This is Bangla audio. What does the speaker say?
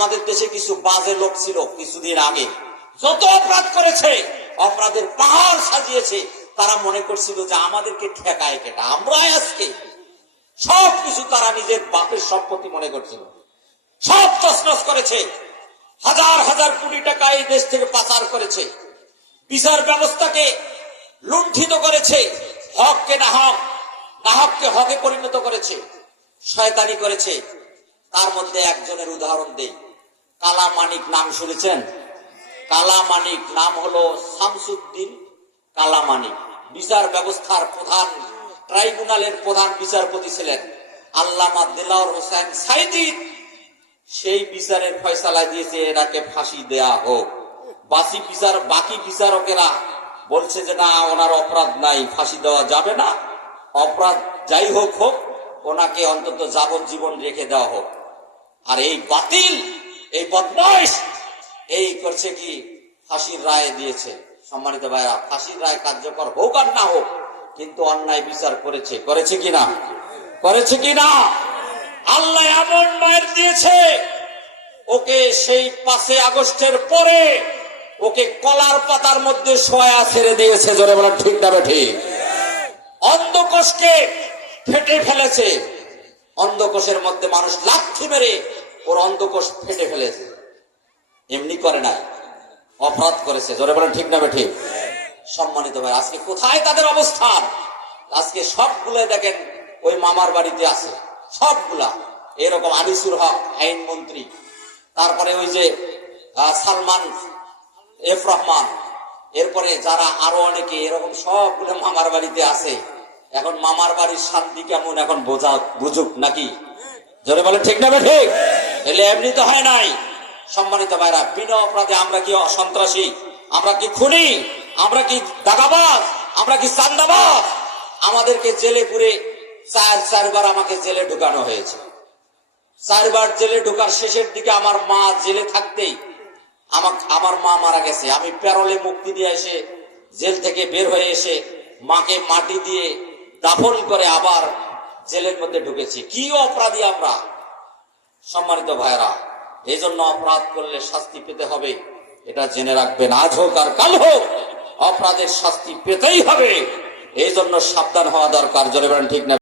আমাদের দেশে কিছু বাজে লোক ছিল কিছুদিন আগে, যত অপরাধ করেছে, অপরাধের পাহাড় সাজিয়েছে, তারা মনে করছিল যে আমাদেরকে ঠেকায় কেটা, আমরাই আজকে সবকিছু তারা নিজের বাপের সম্পত্তি মনে করছিল। সব তছনছ করেছে, হাজার হাজার কোটি টাকা এই দেশ থেকে পাচার করেছে, বিচার ব্যবস্থাকে লুণ্ঠিত করেছে, হককে না হক, না হককে হকে পরিণত করেছে, শয়তানি করেছে। তার মধ্যে একজনের উদাহরণ দেই। কালা মানিক নাম শুনেছেন? কালা মানিক নাম হলো শামসুদ্দিন কালা মানিক। বিচার ব্যবস্থার প্রধান, ট্রাইব্যুনালের প্রধান বিচারপতি ছিলেন আল্লামা দেলাওয়ার হোসেন সাইদি। সেই বিচারের ফয়সালা দিয়েছে এনাকে ফাঁসি দেয়া হোক। বাকি বিচারকেরা বলছে যে না, ওনার অপরাধ নাই, ফাঁসি দেওয়া যাবে না, অপরাধ যাই হোক হোক, ওনাকে অন্তত যাবজ্জীবন রেখে দেওয়া হোক। আর এই বাতিল, এই বদমাইশ এই করছে কি, ফাঁসির রায় দিয়েছে। সম্মানিত ভাইরা, ফাঁসির রায় কার্যকর হোক আর না হোক, কিন্তু অন্যায় বিচার করেছে, করেছে কিনা, করেছে কিনা? আল্লাহ এমন মায়ের দিয়েছে, ওকে সেই 5 আগস্টের পরে ওকে কলার পাতার মধ্যে শোয়া ছেড়ে দিয়েছে। জোরে বলেন ঠিক না ঠিক? অন্ধকোষকে ফেটে ফেলেছে, অন্ধকোষের মধ্যে মানুষ লাথি মেরে ওর অন্ধকোষ ফেটে ফেলেছে। এমনি করে নাই, অপরাধ করেছে। জোরে বলেন ঠিক না ঠিক? সম্মানিত ভাই, আজকে কোথায় তাদের অবস্থান? আজকে সবগুলো দেখেন ওই মামার বাড়িতে আছে, সবগুলা। এরকম আনিসুর হক আইনমন্ত্রী, তারপরে ওই যে সালমান এফ রহমান, এরপরে যারা আরো অনেকে, এরকম সবগুলো মামার বাড়িতে আছে। এখন মামার বাড়ির শান্তি কেমন এখন বুঝুক নাকি? জোরে বলেন ঠিক না ঠিক? এলে এমনি তো হয় নাই। সম্মানিত ভাইরা, বিনা অপরাধে আমরা কি সন্ত্রাসী? আমরা কি খুনি? আমরা কি দাগাবাজ? আমরা কি চান্দাবাজ? আমাদেরকে জেলে পুরে চারবার আমাকে জেলে ঢুকানো হয়েছে। 4 বার জেলে ঢোকার শেষের দিকে আমার মা জেলে থাকতেই আমার মা মারা গেছে। আমি প্যারোলে মুক্তি দিয়ে এসে, জেল থেকে বের হয়ে এসে মাকে মাটি দিয়ে দাফন করে আবার জেলের মধ্যে ঢুকেছি। কি অপরাধী আমরা! সম্মানিত ভাইরা, এই জন্য অপরাধ করলে শাস্তি পেতে হবে, এটা জেনে রাখবেন। আজ হোক আর কাল হোক, অপরাধের শাস্তি পেতেই হবে। এই জন্য সাবধান হওয়া দরকার। জোরে বলেন ঠিক না?